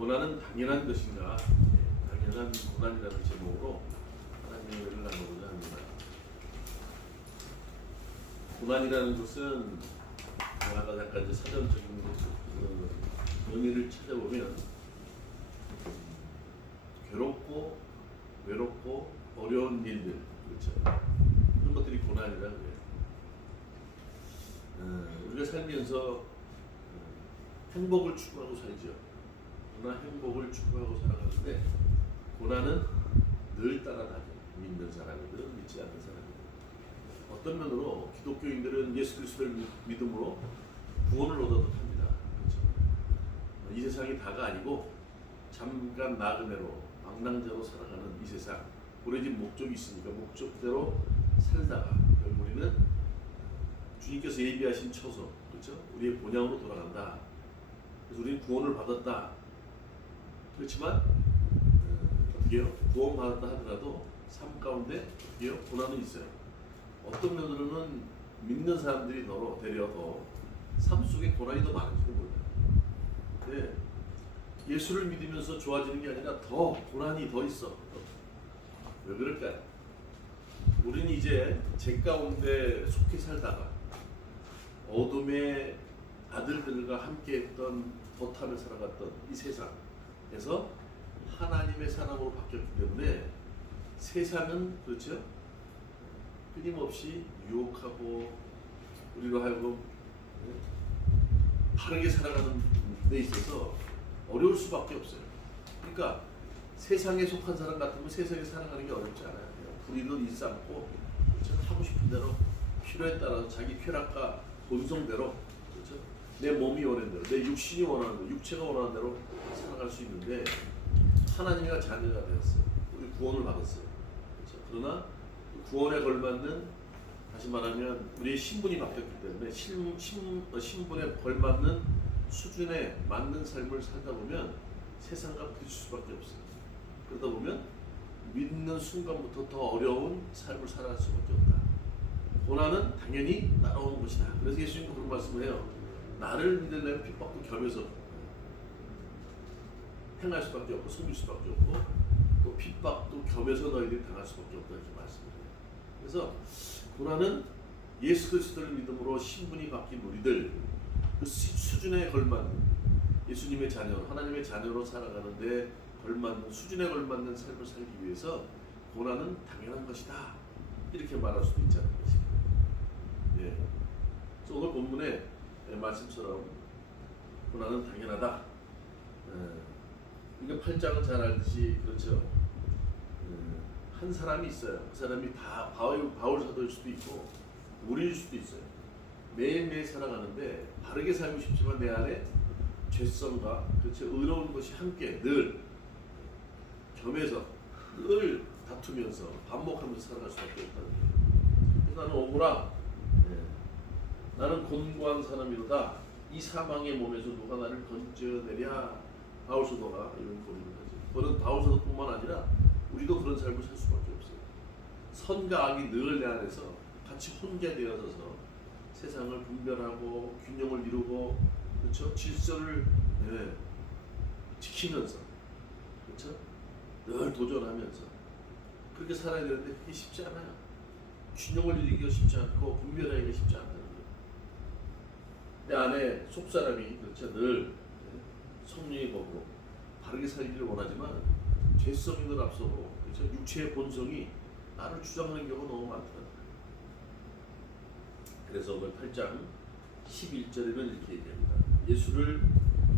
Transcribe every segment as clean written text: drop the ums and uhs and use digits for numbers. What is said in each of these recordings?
고난은 당연한 것인가? 당연한 고난이라는 제목으로 하나님의 은혜를 나누고자 합니다. 고난이라는 것은 아까 잠깐 이제 사전적인 의미를 찾아보면 괴롭고 외롭고 어려운 일들, 그렇죠? 그런 것들이 고난이라 그래요. 우리가 살면서 행복을 추구하고 살죠. 그러나 행복을 추구하고 살아가는데 고난은 늘 따라다녀. 믿는 사람이든 믿지 않는 사람이든. 어떤 면으로 기독교인들은 예수 그리스도를 믿음으로 구원을 얻어도 합니다. 그렇죠? 이 세상이 다가 아니고 잠깐 나그네로 방랑자로 살아가는 이 세상, 고려진 목적이 있으니까 목적대로 살다가 결국 우리는 주님께서 예비하신 처소, 그렇죠? 우리의 본향으로 돌아간다. 그래서 우리는 구원을 받았다. 그렇지만 어떻게요? 구원 받았다 하더라도 삶 가운데 어떻게요? 고난은 있어요. 어떤 면으로는 믿는 사람들이 되려 더 삶 속에 고난이 더 많은지도 몰라요. 네. 예수를 믿으면서 좋아지는 게 아니라 더 고난이 더 있어. 왜 그럴까요? 우리는 이제 제 가운데 속해 살다가 어둠의 아들들과 함께했던 덫하며 살아갔던 이 세상에서 하나님의 사람으로 바뀌었기 때문에 세상은 그렇죠? 끊임없이 유혹하고 우리로 하여금 바르게 살아가는 데 있어서 어려울 수밖에 없어요. 그러니까 세상에 속한 사람 같으면 세상에 살아가는 게 어렵지 않아요. 불의도 일삼고 그렇죠? 하고 싶은 대로 필요에 따라서 자기 쾌락과 본성대로 그렇죠? 내 몸이 원하는 대로 내 육신이 원하는 대로 육체가 원하는 대로 살아갈 수 있는데 하나님의 자녀가 되었어요. 우리 구원을 받았어요. 그렇죠? 그러나 구원에 걸맞는 다시 말하면 우리의 신분이 바뀌었기 때문에 신분에 걸맞는 수준에 맞는 삶을 살다 보면 세상과 부딪힐 수밖에 없어요. 그러다 보면 믿는 순간부터 더 어려운 삶을 살아갈 수밖에 없다. 고난은 당연히 따라오는 것이다. 그래서 예수님도 그런 말씀을 해요. 나를 믿으려면 핍박도 겸해서 행할 수밖에 없고 섬길 수밖에 없고 또 핍박도 겸해서 너희들이 당할 수밖에 없다 이렇게 말씀해요. 그래서 고난은 예수 그리스도를 믿음으로 신분이 바뀐 우리들 그 수준에 걸맞는 예수님의 자녀, 하나님의 자녀로 살아가는데 걸맞는 수준에 걸맞는 삶을 살기 위해서 고난은 당연한 것이다. 이렇게 말할 수도 있지 않은 것입니다. 예. 그래서 오늘 본문의 말씀처럼 고난은 당연하다. 이게 8장은 잘 알듯이 그렇죠. 한 사람이 있어요. 그 사람이 다 바울 사도일 수도 있고 우리일 수도 있어요. 매일매일 살아가는데 바르게 살고 싶지만 내 안에 죄성과 그렇죠. 의로운 것이 함께 늘 겸해서 늘 다투면서 반복하면서 살아갈 수밖에 없다는 거예요. 그래서 나는 오구라 나는 곤고한 사람이로다. 이 사망의 몸에서 누가 나를 건져내랴. 바울 사도가 이런 고민을 하죠. 그는 바울 사도뿐만 아니라 우리도 그런 삶을 살 수밖에 없어요. 선과 악이 늘 내 안에서 같이 혼재되어서 세상을 분별하고 균형을 이루고 그렇죠? 질서를 지키면서 그렇죠? 늘 도전하면서 그렇게 살아야 되는데 그게 쉽지 않아요. 균형을 이루기가 쉽지 않고 분별하기가 쉽지 않다는 거예요. 내 안에 속사람이 그렇죠? 늘 성령의 법으로 바르게 살기를 원하지만 죄성이 늘 앞서고 그렇죠? 육체의 본성이 나를 주장하는 경우가 너무 많더라고요. 그래서 오늘 8장 11절에는 이렇게 얘기합니다. 예수를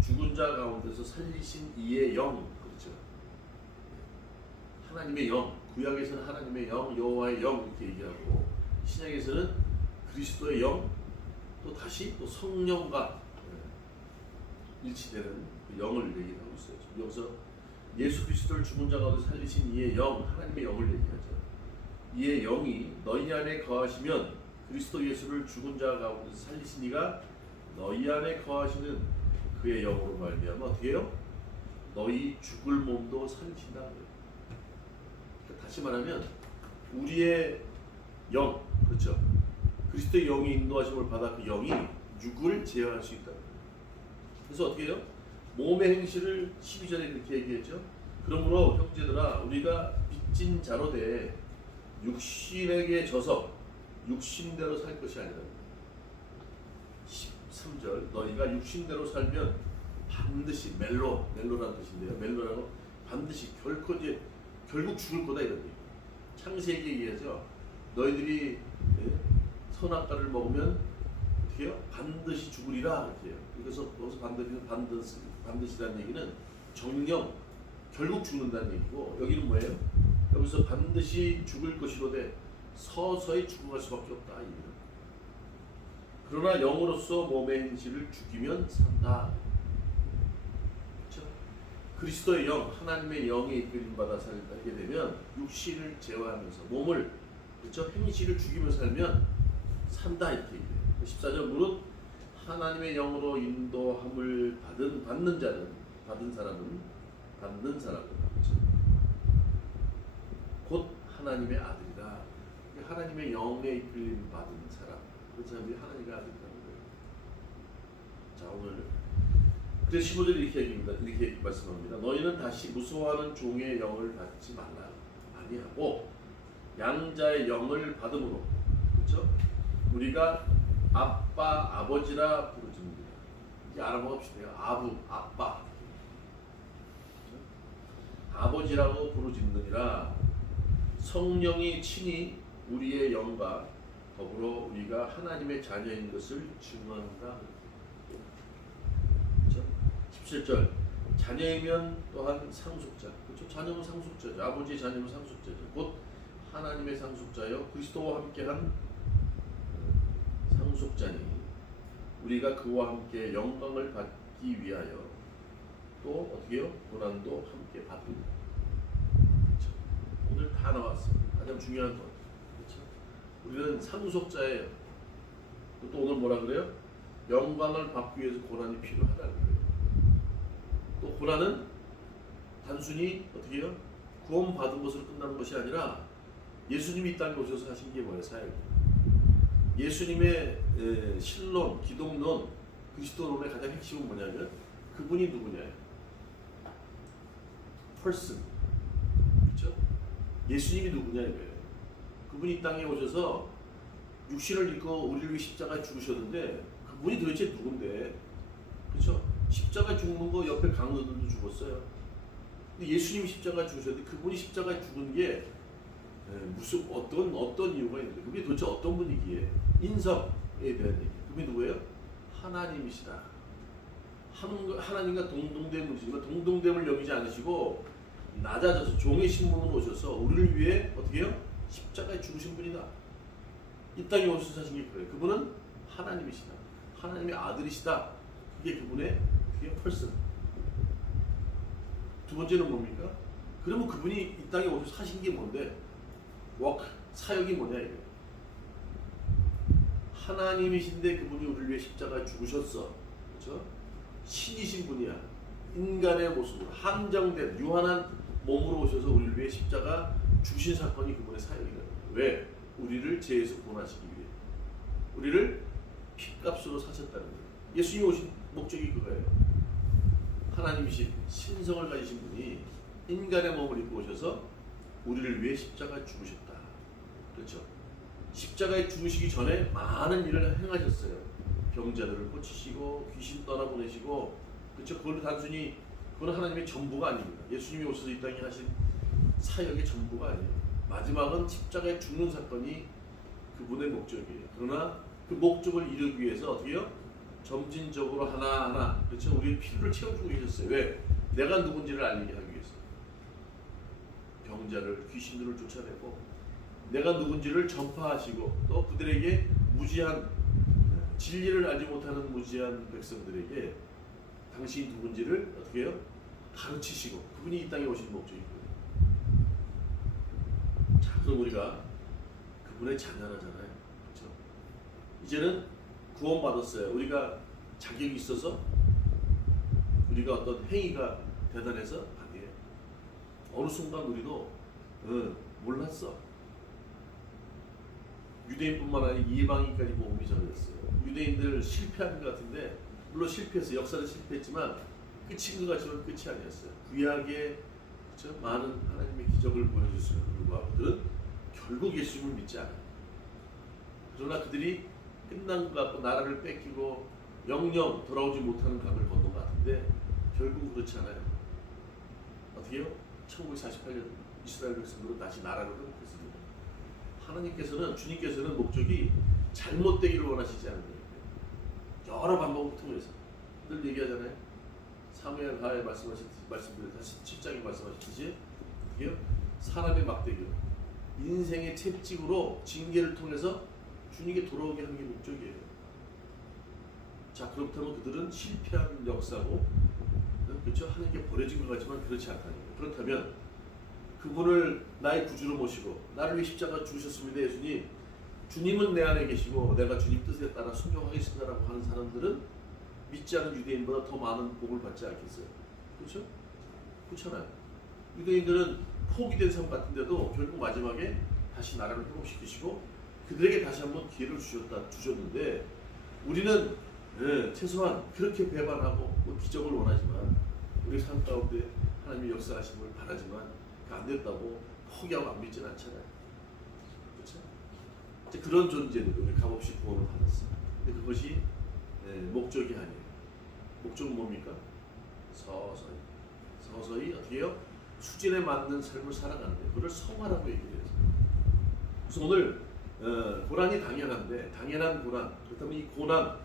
죽은 자 가운데서 살리신 이의 영, 그렇죠? 하나님의 영, 구약에서는 하나님의 영, 여호와의 영 이렇게 얘기하고 신약에서는 그리스도의 영, 또 다시 또 성령과 일치되는 그 영을 얘기하고 있어요. 여기서 예수 그리스도를 죽은 자 가운데 살리신 이의 영, 하나님의 영을 얘기하죠. 이의 영이 너희 안에 거하시면 그리스도 예수를 죽은 자 가운데 살리신 이가 너희 안에 거하시는 그의 영으로 말미암아 어떻게 해요? 너희 죽을 몸도 살리신다. 그러니까 다시 말하면 우리의 영, 그렇죠? 그리스도의 영이 인도하심을 받아 그 영이 육을 제어할 수 있다. 그래서 어떻게 해요? 몸의 행실을 12절에 이렇게 얘기했죠. 그러므로 형제들아 우리가 빚진 자로 돼 육신에게 져서 육신대로 살 것이 아니라 13절 너희가 육신대로 살면 반드시 멜로라는 뜻인데요. 멜로라고 반드시 결코 이제 결국 죽을 거다 이런 얘기. 창세기 얘기하죠. 너희들이 선악과를 먹으면 어떻게 해요? 반드시 죽으리라 이렇게 해요. 그래서 거기서 반드시라는 얘기는 정령 결국 죽는다는 얘기고 여기는 뭐예요? 여기서 반드시 죽을 것이로되 서서히 죽어갈 수밖에 없다 이 얘기는. 그러나 영으로서 몸의 행실을 죽이면 산다. 그렇죠? 그리스도의 영, 하나님의 영에 이끌림 받아 살게 되면 육신을 제어하면서 몸을 그렇죠? 행실을 죽이며 살면 산다 이렇게 얘기해요. 14절 무릇 하나님의 영으로 인도함을 받는 사람은 그렇죠? 곧 하나님의 아들이다. 하나님의 영에 이끌림 받은 사람, 그 사람이 하나님의 아들이라는 거예요. 자 오늘 그래서 15절 이렇게 얘기합니다. 이렇게 말씀합니다. 너희는 다시 무서워하는 종의 영을 받지 말라 아니하고 양자의 영을 받음으로 그렇죠? 우리가 아빠 아버지라 부르짖는다. 이제 알아봅시다. 아빠 그렇죠? 아버지라고 부르짖느니라. 성령이 친히 우리의 영과 더불어 우리가 하나님의 자녀인 것을 증언한다. 그렇죠? 17절 자녀이면 또한 상속자. 그렇죠? 자녀는 상속자죠. 아버지의 자녀는 상속자죠. 곧 하나님의 상속자여 그리스도와 함께한 상속자니 우리가 그와 함께 영광을 받기 위하여 또 어떻게요? 고난도 함께 받습니다. 그렇죠? 오늘 다 나왔어요. 가장 중요한 것. 그렇죠? 우리는 상속자예요. 또 오늘 뭐라 그래요? 영광을 받기 위해서 고난이 필요하다는 거예요. 또 고난은 단순히 어떻게 해요? 구원받은 것으로 끝나는 것이 아니라 예수님이 이 땅에 오셔서 하신 게 뭐예요? 사역. 예수님의 신론, 기독론, 그리스도론의 가장 핵심은 뭐냐면 그분이 누구냐? person. 그렇죠? 예수님이 누구냐 이거예요. 그분이 이 땅에 오셔서 육신을 입고 우리를 위해 십자가에 죽으셨는데 그분이 도대체 누군데? 그렇죠? 십자가에 죽는 거 옆에 강도들도 죽었어요. 근데 예수님이 십자가에 죽으셨는데 그분이 십자가에 죽은 게 무슨 어떤 이유가 있는데 그게 도대체 어떤 분이기에 인성에 대한 얘기. 그분이 누구예요? 하나님이시다. 하나님과 동등됨이지만 동등됨을 여기지 않으시고 낮아져서 종의 신분으로 오셔서 우리를 위해 어떻게 해요? 십자가에 죽으신 분이다. 이 땅에 오셔서 사신 게 그래요. 그분은 하나님이시다. 하나님의 아들이시다. 그게 그분의 펄슨. 두 번째는 뭡니까? 그러면 그분이 이 땅에 오셔서 하신 게 뭔데? 사역이 뭐냐 이거예요. 하나님이신데 그분이 우리를 위해 십자가에 죽으셨어. 그렇죠? 신이신 분이야. 인간의 모습으로 한정된 유한한 몸으로 오셔서 우리를 위해 십자가 죽으신 사건이 그분의 사역이다. 왜? 우리를 죄에서 구원하시기 위해. 우리를 핏값으로 사셨다는 거예요. 예수님이 오신 목적이 그거예요. 하나님이신 신성을 가지신 분이 인간의 몸을 입고 오셔서 우리를 위해 십자가에 죽으셨다. 그렇죠? 십자가에 죽으시기 전에 많은 일을 행하셨어요. 병자들을 고치시고 귀신 떠나보내시고 그렇죠? 그걸로 단순히 그건 하나님의 전부가 아닙니다. 예수님이 오셔서 이 땅에 하신 사역의 전부가 아니에요. 마지막은 십자가에 죽는 사건이 그분의 목적이에요. 그러나 그 목적을 이루기 위해서 어떻게 해요? 점진적으로 하나하나 그렇죠? 우리의 필요를 채워주고 계셨어요. 왜? 내가 누군지를 알리게 하기 위해서. 병자를 귀신들을 쫓아내고 내가 누군지를 전파하시고 또 그들에게 무지한 진리를 알지 못하는 무지한 백성들에게 당신이 누군지를 어떻게 해요? 가르치시고 그분이 이 땅에 오신 목적이고요. 자, 그럼 우리가 그분의 자녀라잖아요. 그렇죠? 이제는 구원받았어요. 우리가 자격이 있어서 우리가 어떤 행위가 대단해서 아니에요. 어느 순간 우리도 몰랐어. 유대인뿐만 아니라 이방인까지 복음이 전해졌어요. 유대인들 실패한 것 같은데 물론 실패했어요. 역사는 실패했지만 끝인 것 같지만 끝이 아니었어요. 구약에 그렇죠? 많은 하나님의 기적을 보여줬음에도 불구하고 그들은 결국 예수님을 믿지 않아요. 그러나 그들이 끝난 것 같고 나라를 뺏기고 영영 돌아오지 못하는 강을 건넌 것 같은데 결국 그렇지 않아요. 어떻게요? 1948년 이스라엘 백성들은 다시 나라를 회복했습니다. 하나님께서는 주님께서는 목적이 잘못되기를 원하시지 않는 거예요. 여러 방법을 통해서 늘 얘기하잖아요. 사무엘 하에 말씀드렸듯이 7장에 말씀하셨듯이 이게요 사람의 막대기로 인생의 채찍으로 징계를 통해서 주님께 돌아오게 하는 게 목적이에요. 자 그렇다면 그들은 실패한 역사고 그렇죠 하나님께 버려진 것 같지만 그렇지 않다는 거예요. 그렇다면 그분을 나의 구주로 모시고 나를 위해 십자가 죽으셨습니다. 예수님 주님은 내 안에 계시고 내가 주님 뜻에 따라 순종하겠습니다라고 하는 사람들은 믿지 않은 유대인보다 더 많은 복을 받지 않겠어요? 그렇죠? 그렇잖아요. 유대인들은 포기된 삶 같은데도 결국 마지막에 다시 나라를 회복시키시고 그들에게 다시 한번 기회를 주셨는데 우리는 최소한 그렇게 배반하고 뭐 기적을 원하지만 우리 삶 가운데 하나님의 역사하심을 바라지만 안 됐다고 포기하고 안 믿지는 않잖아요. 그렇죠? 이제 그런 존재들 우리 값없이 구원을 받았어요. 근데 그것이 목적이 아니에요. 목적은 뭡니까? 서서히 어떻게 해요? 수준에 맞는 삶을 살아가는 거예요. 그걸 성화라고 얘기해요. 그래서 오늘 고난이 당연한데 당연한 고난 그렇다면 이 고난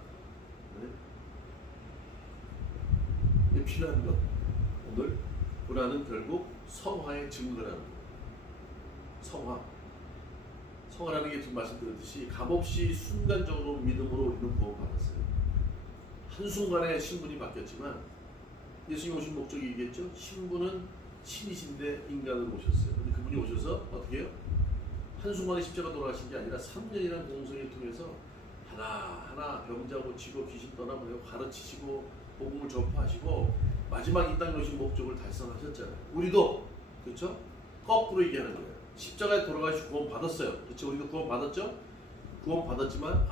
필요한 것 오늘 고난은 결국 성화의 증거라는 거예요. 성화라는 게 지금 말씀드렸듯이 값없이 순간적으로 믿음으로 우리는 구원받았어요. 한순간에 신분이 바뀌었지만 예수님 오신 목적이 있겠죠. 신분은 신이신데 인간으로 오셨어요. 근데 그분이 오셔서 어떻게 해요? 한순간에 십자가 돌아가신 게 아니라 3년이라는 공성을 통해서 하나하나 병자 고치고 귀신 떠나보내고 가르치시고 복음을 전파하시고 마지막 이 땅에 오신 목적을 달성하셨잖아요. 우리도 그렇죠? 거꾸로 얘기하는 거예요. 십자가에 돌아가시고 구원 받았어요. 그렇죠? 우리도 구원 받았죠? 구원 받았지만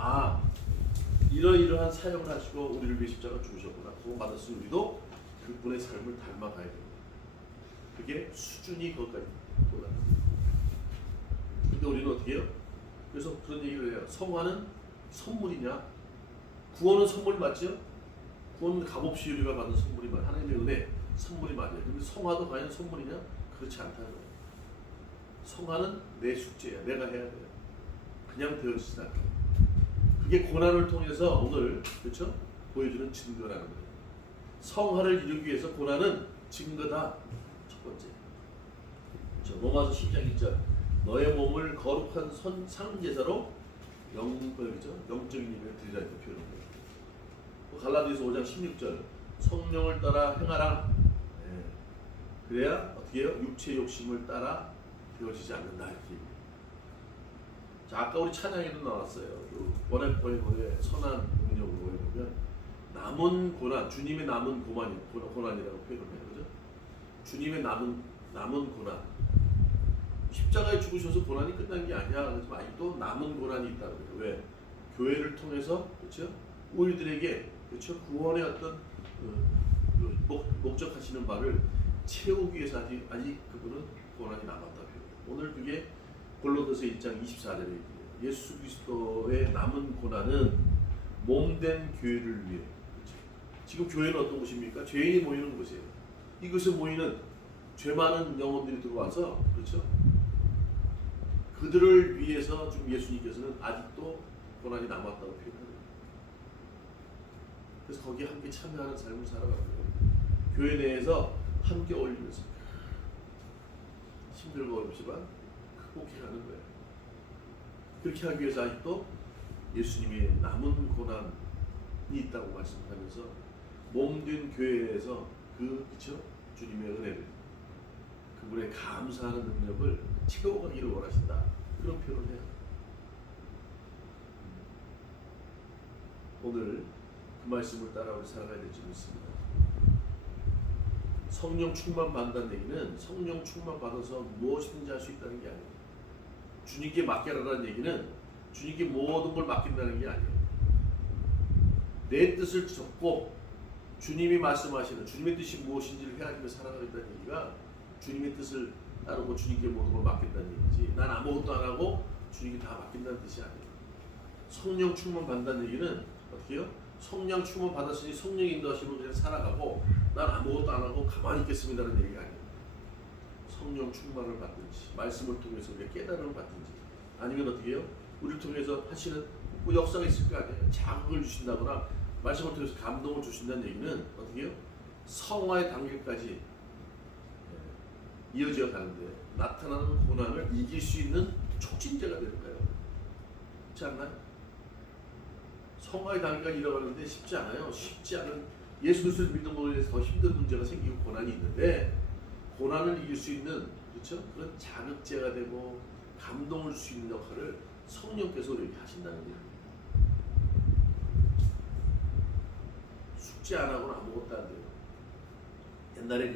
이러이러한 사역을 하시고 우리를 위해 십자가 죽으셨구나. 구원 받았으니 우리도 그분의 삶을 닮아가야 됩니다. 그게 수준이 거기까지 올라갑니다. 근데 우리는 어떻게 해요? 그래서 그런 얘기를 해요. 성화는 선물이냐? 구원은 선물 맞죠? 구원은 값없이 우리가 받는 선물이 맞아요. 하나님의 은혜 선물이 맞아요. 근데 성화도 과연 선물이냐? 그렇지 않다는 거예요. 성화는 내 숙제야. 내가 해야 돼요. 그냥 되어지지 않아요. 그게 고난을 통해서 오늘 그렇죠? 보여주는 증거라는 거예요. 성화를 이루기 위해서 고난은 증거다. 첫 번째. 로마서 10장 1절 너의 몸을 거룩한 상제사로 영적인 예배를 드리라 이렇게 표현합니다. 갈라디아서 5장 16절 성령을 따라 행하라. 그래야 어떻게 해요? 육체의 욕심을 따라 되어지지 않는다 이렇게 얘기해요. 자 아까 우리 찬양에도 나왔어요. 원해포의 노래 선한 능력으로 보면 남은 고난, 주님의 남은 고난이라고 표현해요. 그죠? 주님의 남은 고난. 십자가에 죽으셔서 고난이 끝난 게 아니야. 그래서 아직도 남은 고난이 있다는 거예요. 왜? 교회를 통해서 그렇죠? 우리들에게 그렇죠? 구원의 어떤 목적하시는 바를 채우기 위해서 아직 그분은 고난이 남았다. 오늘 그게 골로새서 1장 24절에 있어요. 예수 그리스도의 남은 고난은 몸된 교회를 위해. 그렇죠? 지금 교회는 어떤 곳입니까? 죄인이 모이는 곳이에요. 이곳에 모이는 죄 많은 영혼들이 들어와서 그렇죠? 그들을 위해서 지금 예수님께서는 아직도 고난이 남았다고 표현합니다. 그래서 거기에 함께 참여하는 삶을 살아가는 거예요. 교회 내에서 함께 어울리면서 힘들고 어렵지만 극복해 가는 거예요. 그렇게 하기 위해서 아직도 예수님의 남은 고난이 있다고 말씀하면서 몸된 교회에서 그렇죠? 주님의 은혜를 그분의 감사하는 능력을 채워가기를 원하신다. 그런 표현을 해요. 오늘 그 말씀을 따라 우리 살아가야 될지 믿습니다. 성령 충만 받는다는 얘기는 성령 충만 받아서 무엇이든지 할 수 있다는 게 아니에요. 주님께 맡겨라라는 얘기는 주님께 모든 걸 맡긴다는 게 아니에요. 내 뜻을 접고 주님이 말씀하시는 주님의 뜻이 무엇인지를 헤아리며 살아가겠다는 얘기가 주님의 뜻을 따르고 주님께 모든 걸 맡긴다는 얘기지. 난 아무것도 안 하고 주님께 다 맡긴다는 뜻이 아니에요. 성령 충만 받는다는 얘기는 어떻게 해요? 성령 충만 받았으니 성령 인도하시면 그냥 살아가고 난 아무것도 안 하고 가만히 있겠습니다는 얘기가 아니에요. 성령 충만을 받든지 말씀을 통해서 우리가 깨달음을 받든지 아니면 어떻게 해요? 우리를 통해서 하시는 뭐 역사가 있을 거 아니에요. 자극을 주신다거나 말씀을 통해서 감동을 주신다는 얘기는 어떻게 해요? 성화의 단계까지 이어져 가는데 나타나는 고난을 이길 수 있는 촉진제가 되는 거예요. 그렇지 않나요? 성화의 단계가 이뤄가는데 쉽지 않아요. 쉽지 않은 예수 그리스도를 믿는 것에 대해서 더 힘든 문제가 생기고 고난이 있는데 고난을 이길 수 있는 그렇죠? 그런 자극제가 되고 감동을 줄 수 있는 역할을 성령께서 우리에게 하신다는 얘기예요. 숙제 안 하고는 아무것도 안 돼요. 옛날에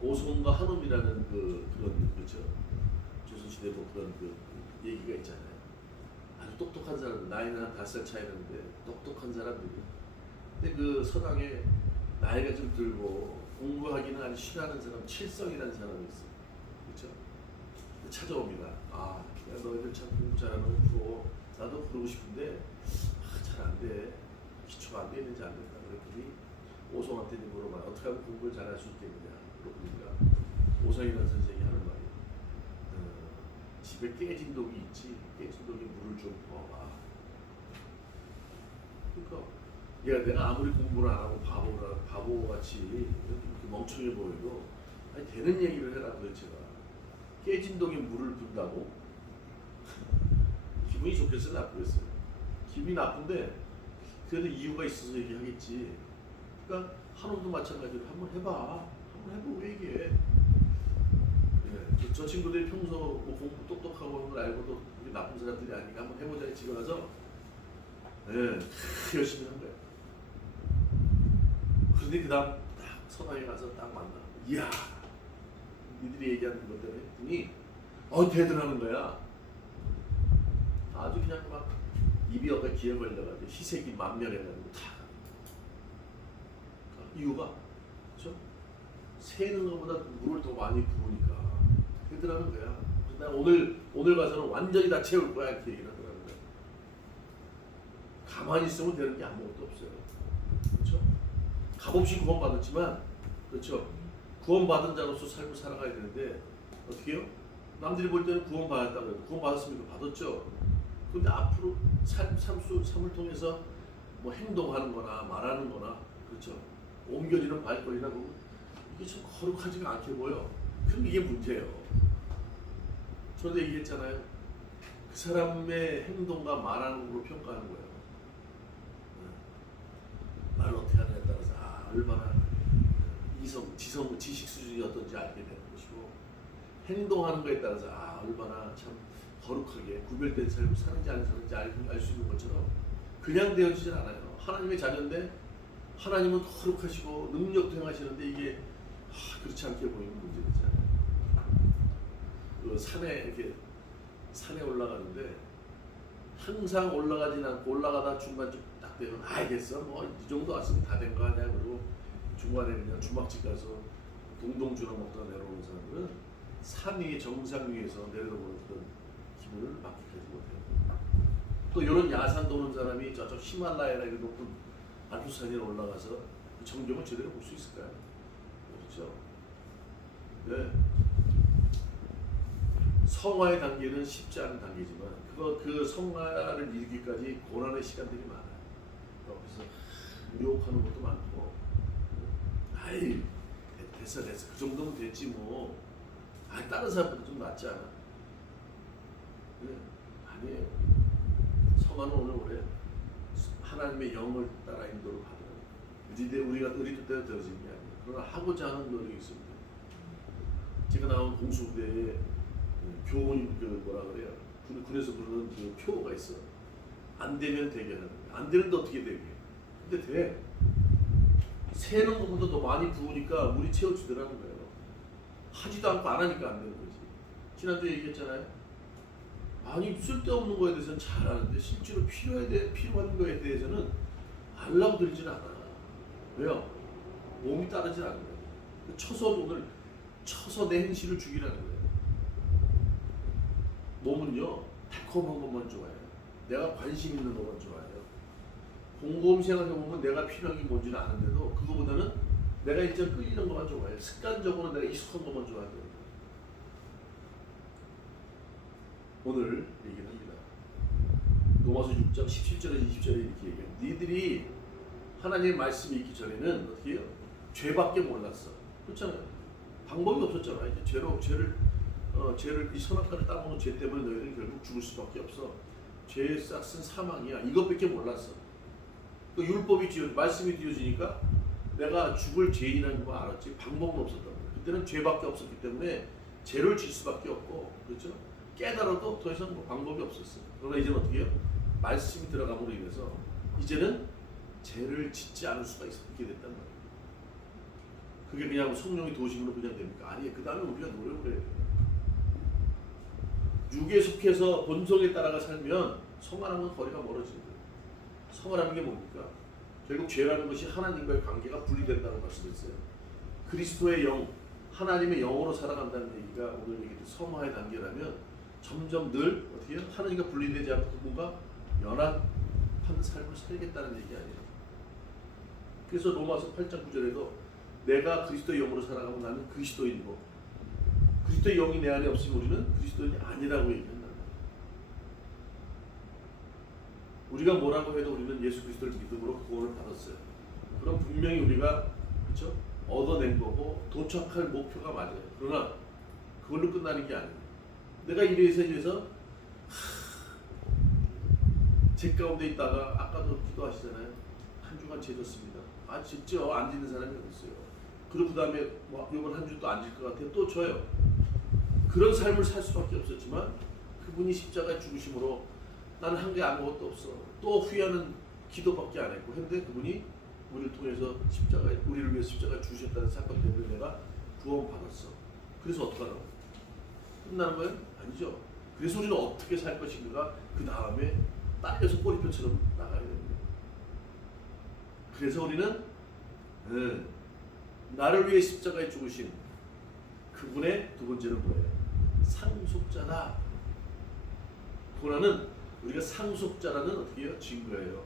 오송과 한음이라는 그런 그렇죠? 조선시대 뭐 그런 얘기가 있잖아요. 아주 똑똑한 사람들, 나이는 한 5살 차이 나는데 똑똑한 사람들이. 근데 그 서당에 나이가 좀 들고 공부하기는 아주 싫어하는 사람, 칠성이라는 사람이 있어요. 그렇죠? 찾아옵니다. 아, 너희들 참 공부 잘하는 거 부러워. 나도 그러고 싶은데 잘 안 돼. 기초가 안 되는지 안 된다. 그랬더니 오송한테 물어봐. 어떻게 하면 공부를 잘할 수 있겠느냐. 그러니까 오성이라는 선생님이 하는 말이 집에 깨진 독이 있지. 깨진 독에 물을 좀 부어봐. 그러니까 내가 아무리 공부를 안 하고 바보같이 이렇게 멍청해 보여도 아니 되는 얘기를 해라 도대체가. 깨진 독에 물을 붓다고? 기분이 좋겠어요? 나쁘겠어요? 기분이 나쁜데 그래도 이유가 있어서 얘기하겠지. 그러니까 한옥도 마찬가지로 한번 해봐. 한번 해보고 얘기해. 네. 저 친구들이 평소 뭐 공부 똑똑하고 하는 걸 알고도 우리 나쁜 사람들이 아니니까 한번 해보자. 집에 가서 네, 열심히 한 거야. 그런데 그 다음 딱 서당에 가서 딱 만나. 이야, 니들이 얘기하는 것 때문에 했더니 대들하는 거야. 아주 그냥 막 입이 어가 기어 걸려가지고 희색이 만면해가지고 다. 이유가 그렇죠? 새는 것보다 물을 더 많이 부으니까 해들하는 거야. 나 오늘 가서는 완전히 다 채울 거야 이렇게 얘기를 하더라는 거야. 가만히 있으면 되는 게 아무것도 없어요. 그렇죠? 값없이 구원받았지만 그렇죠? 구원받은 자로서 삶을 살아가야 되는데 어떻게 해요? 남들이 볼 때는 구원받았다고 해요. 구원받았습니까? 받았죠. 근데 앞으로 삶을 통해서 뭐 행동하는 거나 말하는 거나 그렇죠? 옮겨지는 발걸이나 그거 이게 좀 거룩하지가 않게 보여. 그럼 이게 문제예요. 저도 얘기했잖아요. 그 사람의 행동과 말하는 걸로 평가하는 거예요. 말을 어떻게 하느냐에 따라서 얼마나 지식 수준이 어떤지 알게 되는 것이고 행동하는 거에 따라서 얼마나 참 거룩하게 구별된 삶을 사는지 안 사는지 알 수 있는 것처럼 그냥 되어지질 않아요. 하나님의 자녀인데 하나님은 거룩하시고 능력도 행하시는데 이게 그렇지 않게 보이는 문제잖아요. 그 산에 올라가는데 항상 올라가진 않고 올라가다 중간쯤 딱 되면 알겠어 뭐 이 정도 왔으면 다 된 거 아니야. 그리고 중간에 그냥 주막집 가서 동동주나 먹다가 내려오는 사람들은 산 위에 정상 위에서 내려다보는 그런 기분을 만끽하지 못해요. 또 이런 야산 도는 사람이 저쪽 히말라야나 이런 높은 알프스산에 올라가서 그 정경을 제대로 볼 수 있을까요? 그렇죠? 네. 성화의 단계는 쉽지 않은 단계지만 그 성화를 이루기까지 고난의 시간들이 많아요. 그래서 유혹하는 것도 많고 됐어 그 정도면 됐지 뭐 다른 사람보다 좀 낫지 않아? 네. 아니에요. 성화는 오래 하나님의 영을 따라 인도를 받아요. 우리가 의리 뜻대로 되어지는 게 아니에요. 그러나 하고자 하는 노력이 있습니다. 제가 나온 공수부대에 교훈 뭐라 그래요? 군에서 부르는 그 표가 있어. 안 되면 되게 하는 거야. 안 되는데 어떻게 되게? 근데 돼. 새는 것보다 더 많이 부으니까 물이 채워주더라는 거예요. 하지도 않고 안 하니까 안 되는 거지. 지난주에 얘기했잖아요. 아니 쓸데없는 거에 대해서는 잘 아는데 실제로 필요한 거에 대해서는 하려고 들지는 않아. 왜요? 몸이 따르지 않는 거예요. 쳐서 내 행실을 죽이라는 거예요. 몸은요, 달콤한 것만 좋아해요. 내가 관심 있는 것만 좋아해요. 곰곰이 생각해보면 내가 필요한 게 뭔지는 아는데도 그거보다는 내가 일단 끌리는 것만 좋아해요. 습관적으로 내가 익숙한 것만 좋아해요. 오늘 얘기는 합니다. 로마서 6장 17절에서 20절에 이렇게 얘기해요. 니들이 하나님의 말씀이 있기 전에는 어떻게 해요? 죄밖에 몰랐어. 그렇잖아요. 방법이 없었잖아. 이제 죄를 이 선악과를 따먹는 죄 때문에 너희들은 결국 죽을 수밖에 없어. 죄의 싹은 사망이야. 이것밖에 몰랐어. 그 율법이 말씀이 뒤어지니까 내가 죽을 죄인이라는 거 알았지. 방법은 없었던 거야. 그때는 죄밖에 없었기 때문에 죄를 질 수밖에 없고, 그렇죠? 깨달아도 더 이상 뭐 방법이 없었어요. 그러나 이제는 어떻게 해요? 말씀이 들어감으로 인해서 이제는 죄를 짓지 않을 수가 있게 됐단 말이에요. 그게 그냥 성령의 도심으로 그냥 됩니까? 아니에요. 그 다음에 우리가 노력을 해야 돼요. 육에 속해서 본성에 따라가 살면 성화랑은 거리가 멀어지는 거예요. 성화라는 게 뭡니까? 결국 죄라는 것이 하나님과의 관계가 분리된다는 말씀이었어요. 그리스도의 영, 하나님의 영으로 살아간다는 얘기가 오늘 얘기했던 성화의 단계라면 점점 늘 어떻게 해요? 하나님과 분리되지 않고 그분과 연합한 삶을 살겠다는 얘기 아니에요. 그래서 로마서 8장 9절에도 내가 그리스도의 영으로 살아가면 나는 그리스도인이고 그리스도의 영이 내 안에 없으면 우리는 그리스도인이 아니라고 얘기한다. 우리가 뭐라고 해도 우리는 예수 그리스도를 믿음으로 구원을 받았어요. 그럼 분명히 우리가 그렇죠? 얻어낸 거고 도착할 목표가 맞아요. 그러나 그걸로 끝나는 게 아니에요. 내가 이래서 제 가운데 있다가 아까도 기도하시잖아요. 한 주간 죄졌습니다. 아 진짜 안 짓는 사람이 어딨어요. 그리고 그 다음에 뭐 이번 한 주 또 안 질 것 같아요. 또 져요. 그런 삶을 살 수밖에 없었지만 그분이 십자가에 죽으심으로 나는 한 게 아무것도 없어. 또 후회하는 기도밖에 안 했고 했는데 그분이 우리를 통해서 우리를 위해 십자가에 죽으셨다는 사건 때문에 내가 구원받았어. 그래서 어떡하라고? 끝나는 거예요? 아니죠. 그래서 우리는 어떻게 살 것인가 그 다음에 딸려서 꼬리표처럼 나가야 됩니다. 그래서 우리는 나를 위해 십자가에 죽으신 그분의 두 번째는 뭐예요? 상속자다. 고난은 우리가 상속자라는 어떻게 해요? 증거예요.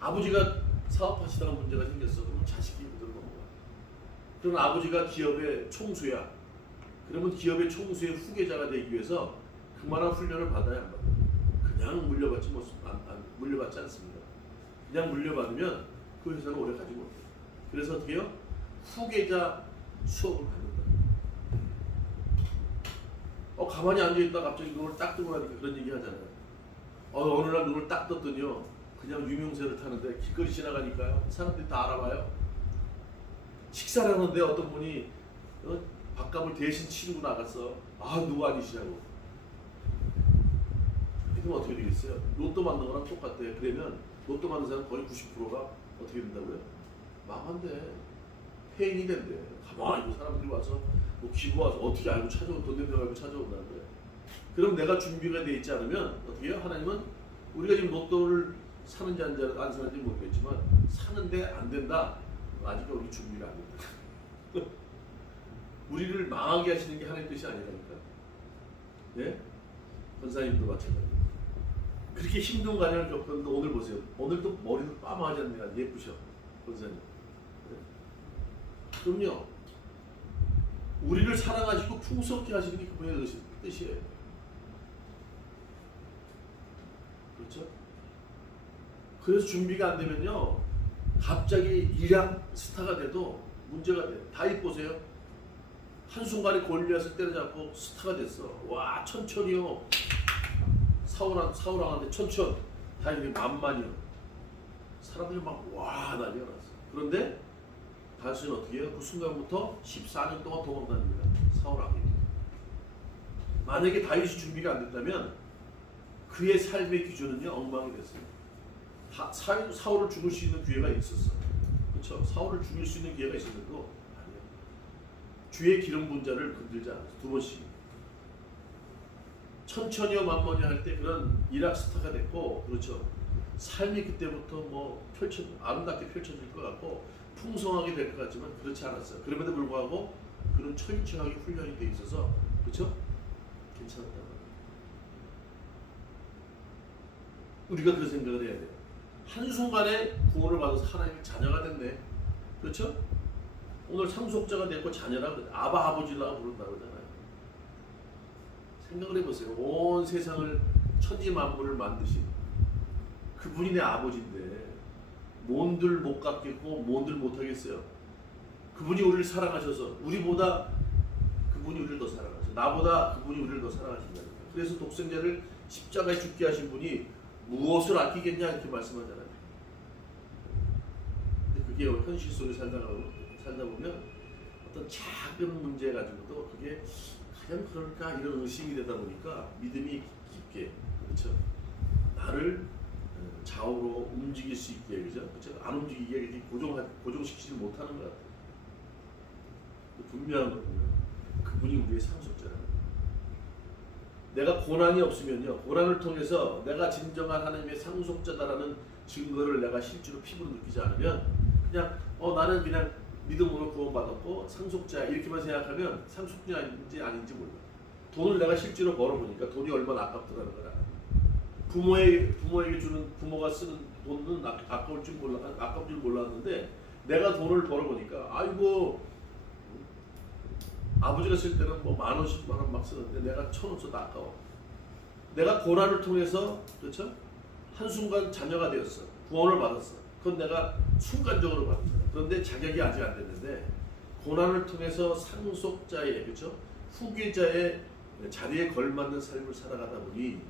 아버지가 사업하시다가 문제가 생겼어. 그러면 자식이 묻은 겁니다. 그럼 아버지가 기업의 총수야. 그러면 기업의 총수의 후계자가 되기 위해서 그만한 훈련을 받아야 안 받아요. 그냥 물려받지 않습니다. 그냥 물려받으면 그 회사를 오래 가지 못해요. 그래서 어떻게 해요? 후계자 수업을 받는다. 가만히 앉아있다 갑자기 눈을 딱 뜨고 나니까 그런 얘기 하잖아요. 어느 날 눈을 딱 떴더니요. 그냥 유명세를 타는데 길거리 지나가니까요. 사람들이 다 알아봐요. 식사를 하는데 어떤 분이 밥값을 대신 치르고 나갔어. 누구 아니시냐고. 그럼 어떻게 되겠어요? 로또 맞는 거랑 똑같대. 그러면 로또 맞는 사람 거의 90%가 어떻게 된다고요? 망한대. 폐인이 된대. 가만히 사람들이 와서 뭐 기부 와서 어떻게 알고 돈 내고 알고 찾아온다는 거예요. 그럼 내가 준비가 돼 있지 않으면 어떻게 해요? 하나님은 우리가 지금 로또를 사는지 안 사는지 모르겠지만 사는데 안 된다. 아직 우리 준비가 안 된다. 우리를 망하게 하시는 게 하나님의 뜻이 아니라니까. 예? 권사님도 마찬가지예요. 그렇게 힘든 과정을 겪었는데 오늘 보세요. 오늘도 머리도 빠마하지 않느냐. 예쁘셔. 권사님. 예? 그럼요. 우리를 사랑하시고 풍성케 하시는 게 그분의 뜻이에요. 그렇죠? 그래서 준비가 안 되면요. 갑자기 일약 스타가 돼도 문제가 돼요. 다윗 보세요. 한순간에 골리앗을 때려잡고 스타가 됐어. 와, 천천히요. 사울왕한테 천천. 다윗이 만만이요. 사람들이 막 와 난리가 났어. 그런데 다윗은 어떻게 해요? 그 순간부터 14년 동안 도망다닙니다. 사울왕에게. 만약에 다윗이 준비가 안 됐다면 그의 삶의 기준은요 엉망이 됐어요. 사울을 죽일 수 있는 기회가 있었어. 그렇죠? 사울을 죽일 수 있는 기회가 있었는데도 아니야. 주의 기름 분자를 건들지 않았어. 두 번씩. 천천히요 만만히 할 때 그런 일약 스타가 됐고, 그렇죠? 삶이 그때부터 뭐 아름답게 펼쳐질 것 같고 풍성하게 될 것 같지만 그렇지 않았어요. 그럼에도 불구하고 그런 철저하게 훈련이 돼 있어서 그렇죠? 괜찮았다. 우리가 그 생각을 해야 돼요. 한순간에 구원을 받아서 하나님의 자녀가 됐네. 그렇죠? 오늘 상속자가 됐고 자녀라고 아바 아버지라고 부른다고 그러잖아요. 생각을 해보세요. 온 세상을 천지 만물을 만드신 그분이 내 아버지인데 뭔들 못 갚겠고 뭔들 못 하겠어요. 그분이 우리를 사랑하셔서 우리보다 그분이 우리를 더 사랑하셔. 나보다 그분이 우리를 더 사랑하신다니까. 그래서 독생자를 십자가에 죽게 하신 분이 무엇을 아끼겠냐 이렇게 말씀하잖아요. 근데 그게 현실 속에 살다 보면 어떤 작은 문제 가지고도 그게 과연 그럴까 이런 의심이 되다 보니까 믿음이 깊게 그렇죠. 나를 좌우로 움직일 수 있게 그죠? 안 움직이게 이렇게 고정시키지 못하는 것 같아요. 분명한 거군요. 그분이 우리의 상속자라는 거예요. 내가 고난이 없으면요, 고난을 통해서 내가 진정한 하나님의 상속자다라는 증거를 내가 실제로 피부로 느끼지 않으면 그냥 나는 그냥 믿음으로 구원받았고 상속자 이렇게만 생각하면 상속자인지 아닌지 몰라. 돈을 내가 실제로 벌어보니까 돈이 얼마나 아깝더라는 걸 알아요. 부모에게 주는 부모가 쓰는 돈은 아까울 줄 몰랐는데 내가 돈을 벌어보니까 아이고 아버지가 쓸 때는 뭐 10,000원, 100,000원 막 쓰는데 내가 1,000원 써도 아까워. 내가 고난을 통해서 그렇죠? 한순간 자녀가 되었어. 구원을 받았어. 그건 내가 순간적으로 받은 거야. 그런데 자격이 아직 안 됐는데 고난을 통해서 상속자의 그렇죠? 후계자의 자리에 걸맞는 삶을 살아가다 보니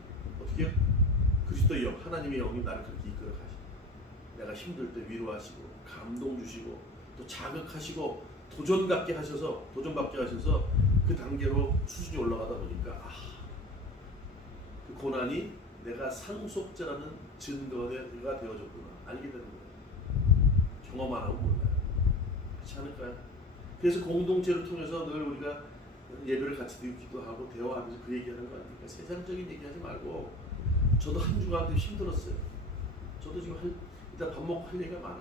어떻게 그리스도의 영, 하나님의 영이 나를 그렇게 이끌어 가시고 내가 힘들 때 위로하시고 감동 주시고 또 자극하시고 도전받게 하셔서 그 단계로 수준이 올라가다 보니까 그 고난이 내가 상속자라는 증거가 되어졌구나 알게 되는 거예요. 경험 안 하고 몰라요. 그렇지 않을까요? 그래서 공동체를 통해서 늘 우리가 예배를 같이 드리기도 하고 대화하면서 그 얘기하는 거 아닙니까? 세상적인 얘기하지 말고 저도 한 주간 힘들었어요. 저도 지금 일단 밥 먹고 할 얘기가 많아.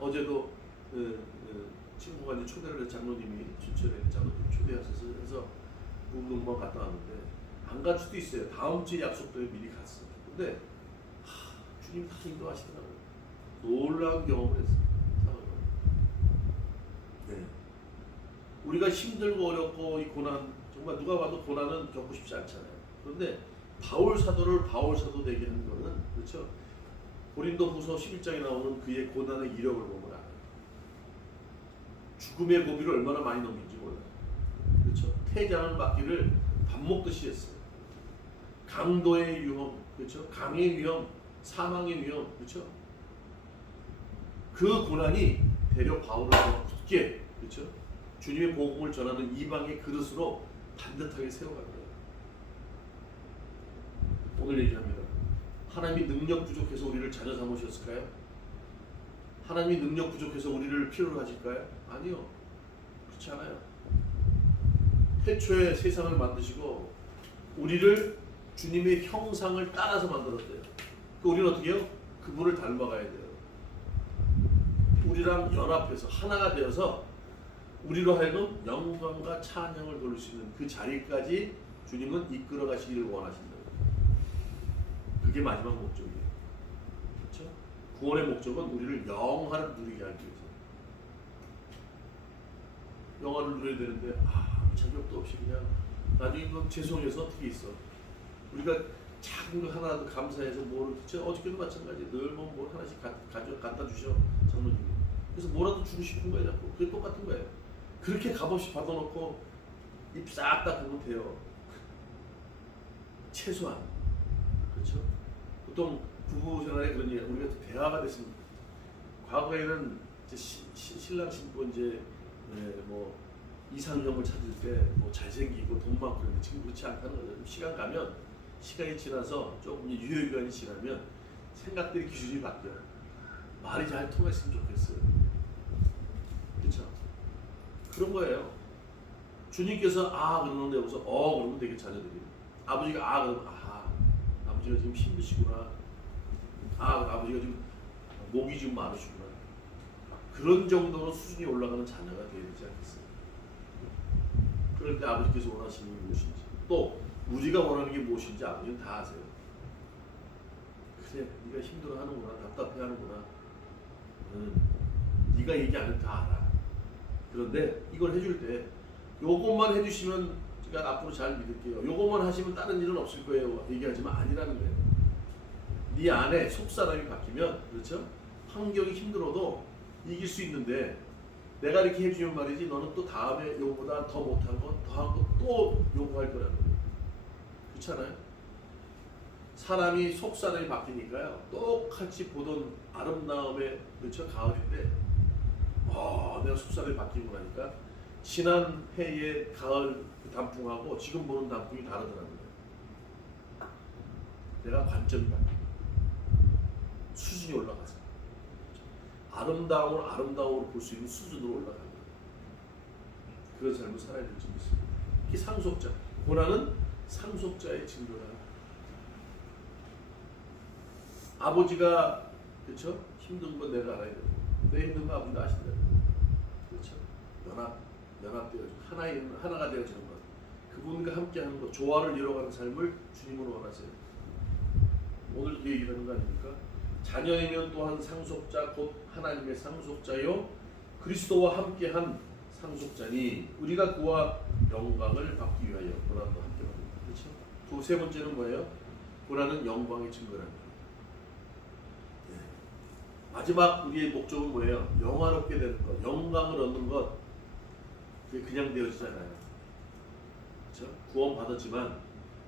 어제도 친구가 이제 초대를 해서 장로님이 장로님 초대하셔서 해서 운동만 갔다 왔는데 안 갈 수도 있어요. 다음 주에 약속도 미리 갔어. 근데 주님 다 인도하시더라고요. 놀라운 경험을 했어요. 네. 우리가 힘들고 어렵고 이 고난 정말 누가 봐도 고난은 겪고 싶지 않잖아요. 그런데 바울 사도를 바울 사도 되게 하는 거는 그렇죠. 고린도후서 11장에 나오는 그의 고난의 이력을 보면 알아요. 죽음의 고비를 얼마나 많이 넘긴지 몰라요. 그렇죠. 태장을 받기를 밥 먹듯이 했어요. 강도의 위험, 그렇죠. 강의 위험, 사망의 위험, 그렇죠. 그 고난이 대려 바울을 더 굳게, 그렇죠. 주님의 복음을 전하는 이방의 그릇으로 반듯하게 세워간 거예요. 오늘 얘기합니다. 하나님이 능력 부족해서 우리를 자녀 삼으셨을까요? 하나님이 능력 부족해서 우리를 필요로 하실까요? 아니요. 그렇지 않아요. 태초에 세상을 만드시고 우리를 주님의 형상을 따라서 만들었대요. 우리는 어떻게 해요? 그분을 닮아가야 돼요. 우리랑 연합해서 하나가 되어서 우리로 하여금 영광과 찬양을 돌릴 수 있는 그 자리까지 주님은 이끌어 가시기를 원하신다. 그게 마지막 목적이에요. 그렇죠? 구원의 목적은 우리를 영화를 누리게 하기 위해서. 영화를 누려야 되는데 자격도 없이 그냥 나중에 그 죄송해서 어떻게 있어. 우리가 작은 거 하나라도 감사해서 뭘 어저께도 마찬가지 늘 뭘 하나씩 갖다 주셔 장로님이. 그래서 뭐라도 주고 싶은 거예요. 자꾸. 그게 똑같은 거예요. 그렇게 값없이 받아놓고 입 싹 닦으면 돼요. 최소한. 그렇죠? 보통 부부 생활에 그런 얘기, 우리가 대화가 됐습니다. 과거에는 이제 신랑 신부 이제 뭐 이상형을 찾을 때 뭐 잘생기고 돈 많고 그런데 지금 그렇지 않다는 거죠. 시간이 지나서 조금 유효기간이 지나면 생각들이 기준이 바뀌어요. 말이 잘 통했으면 좋겠어요. 그렇죠? 그런 거예요. 주님께서 그러는데 여기서 그러면 되게 자녀들이 아버지가 그러면 아버지가 지금 힘드시구나. 아버지가 지금 목이 좀 마르시구나. 그런 정도로 수준이 올라가는 자녀가 되어야 되지 않겠어요? 그럴 때 아버지께서 원하시는 게 무엇인지, 또 우리가 원하는 게 무엇인지 아버지는 다 아세요. 그래, 네가 힘들어하는구나, 답답해하는구나. 네가 얘기 안 해도 다 알아. 그런데 이걸 해줄 때 요것만 해주시면 제가 앞으로 잘 믿을게요. 요것만 하시면 다른 일은 없을 거예요. 얘기하지만 아니라는 거예요. 네 안에 속사람이 바뀌면, 그렇죠? 환경이 힘들어도 이길 수 있는데, 내가 이렇게 해주면 말이지 너는 또 다음에 요거보다 더 못한 거, 더한 거 또 요구할 거라는 거예요. 그렇잖아요? 사람이 속사람이 바뀌니까요. 똑같이 보던 아름다움의, 그렇죠? 가을인데 내가 속사람이 바뀌고 나니까 지난 해의 가을 단풍하고 지금 보는 단풍이 다르더라는 거예요. 내가 관점이 바뀌고 수준이 올라가서 아름다움을 아름다움으로 볼 수 있는 수준으로 올라가는 거예요. 그런 삶을 살아야 될 점이 있습니다. 이게 상속자, 고난은 상속자의 증거다. 아버지가, 그렇죠? 힘든 건 내가 알아야 되고, 내 힘든 거 아버지가 아신다. 그렇죠? 연합되어 하나가 되어지는 것, 그분과 함께하는 것, 조화를 이뤄가는 삶을 주님으로 원하세요. 오늘 그 얘기를 하는 거 아닙니까? 자녀이면 또한 상속자 곧 하나님의 상속자요 그리스도와 함께한 상속자니 우리가 그와 영광을 받기 위하여 고난도 함께 받는다. 그렇죠? 세 번째는 뭐예요? 고난은 영광의 증거라는 거예요. 마지막 우리의 목적은 뭐예요? 영화롭게 되는 것, 영광을 얻는 것. 그게 그냥 되어지잖아요. 그렇죠? 구원 받았지만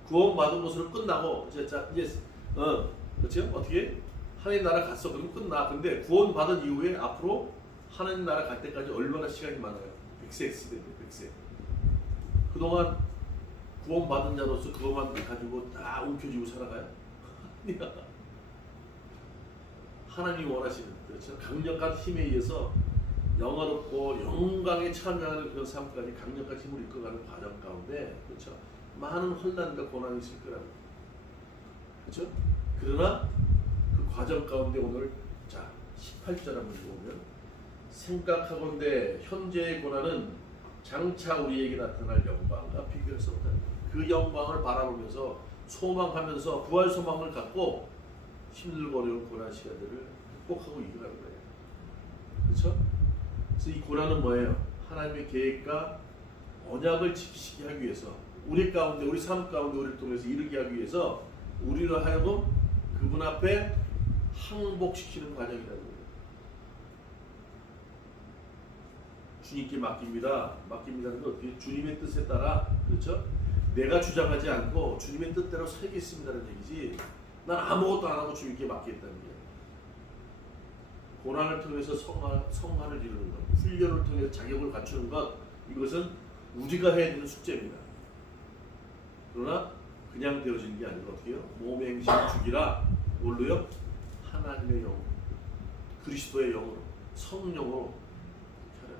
구원 받은 것으로 끝나고 이제 그렇죠? 어떻게? 하나님 나라 갔어. 그럼 끝나. 근데 구원 받은 이후에 앞으로 하나님 나라 갈 때까지 얼마나 시간이 많아요? 100세 시대인데 100세. 그동안 구원 받은 자로서 그것만 가지고 다 움켜쥐고 살아가요? 하나님이 원하시는, 그렇죠? 강력한 힘에 의해서 영화롭고 영광에 참여하는 그런 삶까지 강력한 힘을 이끌어가는 과정 가운데, 그렇죠? 많은 혼란과 고난이 있을 거라고. 그렇죠? 그러나 그 과정 가운데 오늘 18절 한번 읽어보면 생각하건대 현재의 고난은 장차 우리에게 나타날 영광과 비교할 수 없다. 그 영광을 바라보면서 소망하면서 부활 소망을 갖고 힘들고 어려운 고난 시간들을 극복하고 이겨가는 거예요. 그렇죠? 그래서 이 고난은 뭐예요? 하나님의 계획과 언약을 지키시게 하기 위해서 우리 가운데, 우리 삶 가운데 우리를 통해서 이루게 하기 위해서 우리를 하여금 그분 앞에 항복시키는 과정이라는 거예요. 주님께 맡깁니다. 맡깁니다는 건 어떻게? 주님의 뜻에 따라, 그렇죠? 내가 주장하지 않고 주님의 뜻대로 살겠습니다는 얘기지, 난 아무것도 안 하고 주님께 맡기겠다는 게. 고난을 통해서 성화를 이루는 것, 훈련을 통해서 자격을 갖추는 것, 이것은 우리가 해야 되는 숙제입니다. 그러나 그냥 되어지는 게 아니라 어떻게 해요? 몸의 행실을 죽이라. 뭘로요? 하나님의 영, 그리스도의 영으로, 성령으로 하는.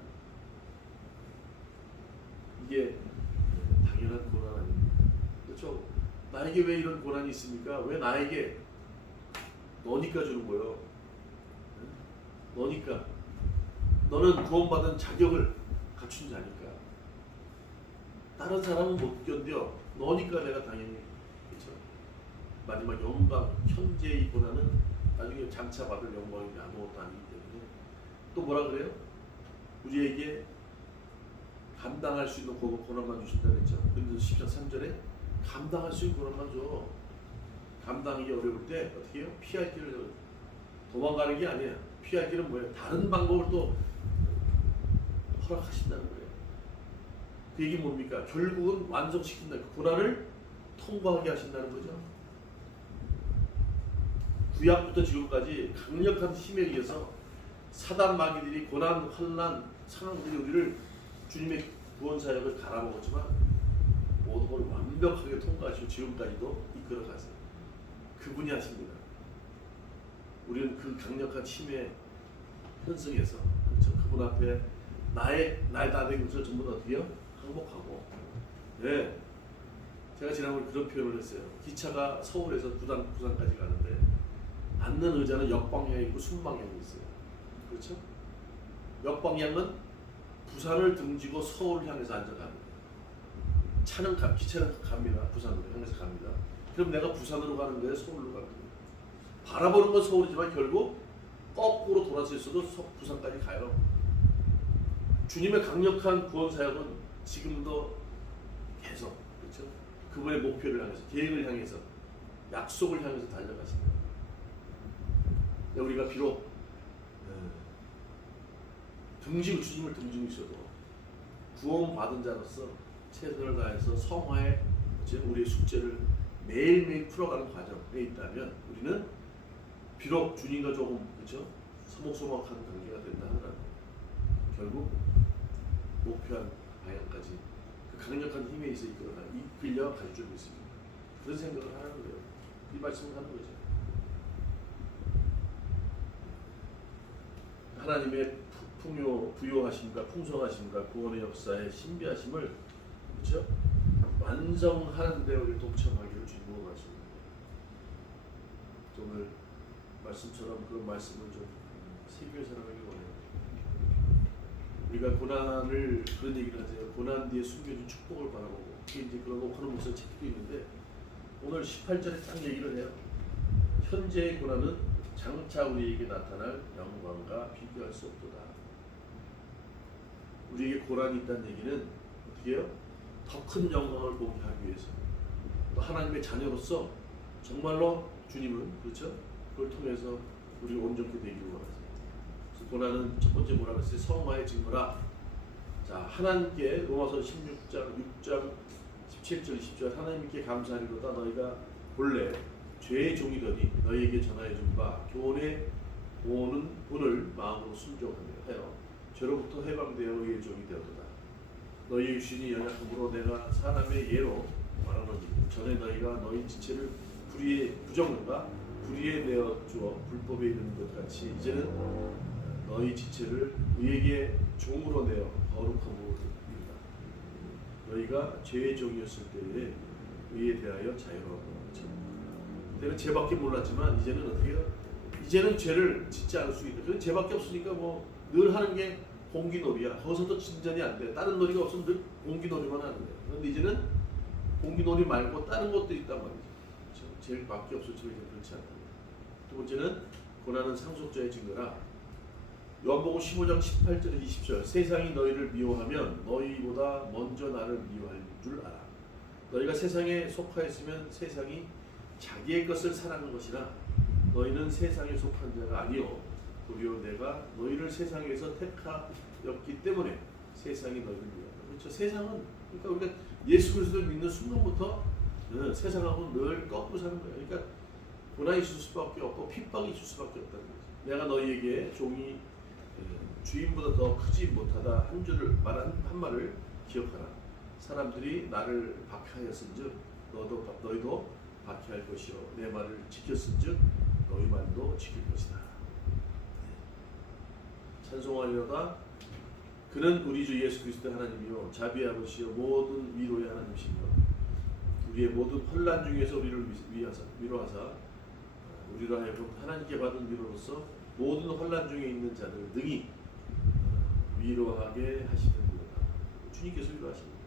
이게 당연한 고난 아닙니까? 그렇죠? 나에게 왜 이런 고난이 있습니까? 왜 나에게? 너니까 주는 거예요. 너니까. 너는 구원받은 자격을 갖춘 자니까. 다른 사람은 못 견뎌. 너니까 내가 당연히. 그렇죠? 마지막 영광, 현재의 고난은 나중에 장차 받을 영광이 아무것도 아니기 때문에. 또 뭐라 그래요? 우리에게 감당할 수 있는 고난만 주신다 그랬죠. 근데 10장 3절에 감당할 수 있는 고난만 줘. 감당이 어려울 때 어떻게 해요? 피할 길을 도망가는 게 아니야. 피할 길은 뭐예요? 다른 방법을 또 허락하신다는 거예요. 그 얘기 뭡니까? 결국은 완성시킨다. 그 고난을 통과하게 하신다는 거죠. 구약부터 지금까지 강력한 힘에 의해서 사단 마귀들이 고난, 환난, 상황들이 우리를 주님의 구원 사역을 갈아먹었지만 모든 걸 완벽하게 통과하시고 지금까지도 이끌어가세요. 그분이 하십니다. 우리는 그 강력한 힘에 현승해서, 그렇죠? 그분 앞에 나의 나된 것을 전부 다 어떻게 해요? 항복하고. 네. 제가 지난번에 그런 표현을 했어요. 기차가 서울에서 부산까지 가는데 앉는 의자는 역방향이 있고 순방향이 있어요. 그렇죠? 역방향은 부산을 등지고 서울을 향해서 앉아갑니다. 기차는 갑니다. 부산으로 향해서 갑니다. 그럼 내가 부산으로 가는 거예요? 서울로 가는 거예요? 바라보는 건 서울이지만 결국 거꾸로 돌아서 있어도 부산까지 가요. 주님의 강력한 구원 사역은 지금도 계속, 그렇죠? 그분의 목표를 향해서, 계획을 향해서, 약속을 향해서 달려가십니다. 우리가 비록 주님을 등지고 있어도 구원받은 자로서 최선을 다해서 성화에 우리의 숙제를 매일매일 풀어가는 과정에 있다면 우리는 비록 주님과 조금, 그렇죠? 서먹서먹한 관계가 된다 하더라도 결국 목표한 방향까지 그 강력한 힘에 의해서 이끌려 갈 줄 믿습니다. 그런 생각을 하는 거예요. 이 말씀을 하는 거죠. 하나님의 부요하심과 풍성하심과 구원의 역사의 신비하심을, 그렇죠? 완성하는 데 우리 동참하기를 주님으로 말씀합니다. 오늘 말씀처럼 그런 말씀을 좀 새기며 살아가기 원해요. 우리가 고난을, 그런 얘기를 하세요. 고난 뒤에 숨겨진 축복을 바라보고, 그게 이제 그런 오카노 목사 책도 있는데 오늘 18절에 딱 얘기를 해요. 현재의 고난은 장차 우리에게 나타날 영광과 비교할 수 없도다. 우리에게 고난이 있다는 얘기는 어떻게 해요? 더 큰 영광을 보게 하기 위해서, 또 하나님의 자녀로서 정말로 주님은, 그렇죠? 그걸 통해서 우리가 온전히 되기를 원하세요. 그래서 고난은 첫 번째 뭐라고 했어요? 성화의 증거라. 자, 하나님께 로마서 16장 6장 17절 20절 하나님께 감사하리로다. 너희가 본래 죄의 종이더니 너희에게 전하여 준 바 교훈에 오는 분을 마음으로 순종하여 죄로부터 해방되어 의의 종이 되었도다. 너희 육신이 연약함으로 내가 사람의 예로 말하노니 전에 너희가 너희 지체를 불의의 부정과 불의에 내어 주어 불법에 이르는 것 같이 이제는 너희 지체를 의에게 종으로 내어 거룩함으로 이르라. 너희가 죄의 종이었을 때에 의에 대하여 자유로웠다. 그때는 죄밖에 몰랐지만 이제는 어떻게 해요? 이제는 죄를 짓지 않을 수 있다. 그건 죄밖에 없으니까 뭐 늘 하는 게 공기놀이야. 거기서도 진전이 안 돼. 다른 놀이가 없으면 늘 공기놀이만 하는 거야. 그런데 이제는 공기놀이 말고 다른 것도 있단 말이죠. 그렇죠? 죄밖에 없을지만 이제 그렇지 않다. 두 번째는 고난은 상속자의 증거라. 요한복음 15장 18절 20절 세상이 너희를 미워하면 너희보다 먼저 나를 미워할 줄 알아. 너희가 세상에 속하였으면 세상이 자기의 것을 사랑하는 것이나 너희는 세상에 속한 자가 아니요 도리어 내가 너희를 세상에서 택하였기 때문에 세상이 너희를 미워한다. 그렇죠? 세상은, 그러니까 우리가 예수 그리스도를 믿는 순간부터 세상하고 늘 거꾸로 사는 거예요. 그러니까 고난이 있을 수밖에 없고 핍박이 있을 수밖에 없다는 거죠. 내가 너희에게 종이 주인보다 더 크지 못하다 한 줄을 말한 한 말을 기억하라. 사람들이 나를 박해하였은즉 너희도 박해할 것이요 내 말을 지켰은즉 너희 말도 지킬 것이다. 찬송하리로다. 그는 우리 주 예수 그리스도 하나님이요 자비의 아버지요 모든 위로의 하나님이시며 우리의 모든 혼란 중에서 우리를 위로하사 우리로 하여금 하나님께 받은 위로로서 모든 혼란 중에 있는 자들을 능히 위로하게 하시는구나. 주님께서 위로하십니다.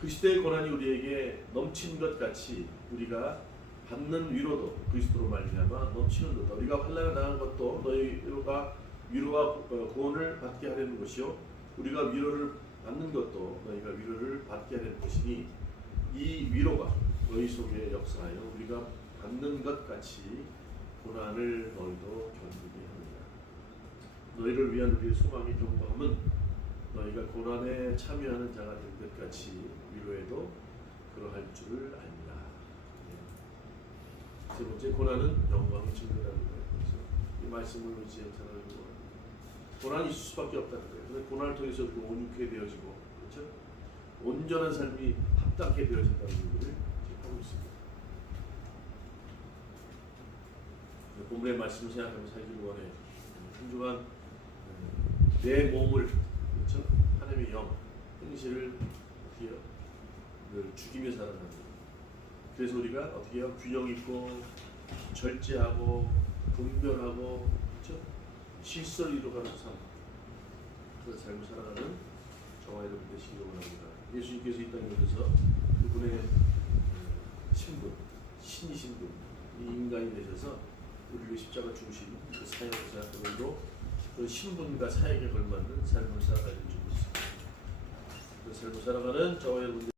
그리스도의 고난이 우리에게 넘친 것 같이 우리가 받는 위로도 그리스도로 말미암아 넘치는 것. 우리가 환난을 당한 것도 너희가 위로와 구원을 받게 하려는 것이요 우리가 위로를 받는 것도 너희가 위로를 받게 하려는 것이니 이 위로가 너희 속에 역사하여 우리가 받는 것 같이 고난을 너희도 견디게 합니다. 너희를 위한 우리의 소망의 경고함은 너희가 고난에 참여하는 자가 될 것 같이 위로에도 그러할 줄을 압니다. 세 번째, 고난은 영광의 증거라는 거예요. 그래서 이 말씀을 의지해 살아가는 거예요. 고난이 있을 수밖에 없다는 거예요. 그래서 고난을 통해서 온유케 되어지고, 그렇죠? 온전한 삶이 합당케 되어진다는 얘기를 하고 있습니다. 본문의 말씀을 생각하며 살기를 원해요. 한 주간 내 몸을, 그렇죠? 하나님의 영, 행실을 어떻게 해요? 늘 죽이며 살아가는 거예요. 그래서 우리가 어떻게 해요? 균형 있고 절제하고 분별하고 그렇죠? 실수를 이루어가는 삶, 그 삶을 살아가는 저와 여러분 되시기 원합니다. 예수님께서 이 땅에 오셔서 그분의 신분, 신이신 분, 이 인간이 되셔서 우리를 십자가 죽으신 그 사역자 오늘도 그 신분과 사역에 걸맞는 삶을 살아가는 줄 믿습니다. 그 삶을 살아가는 저와 여러분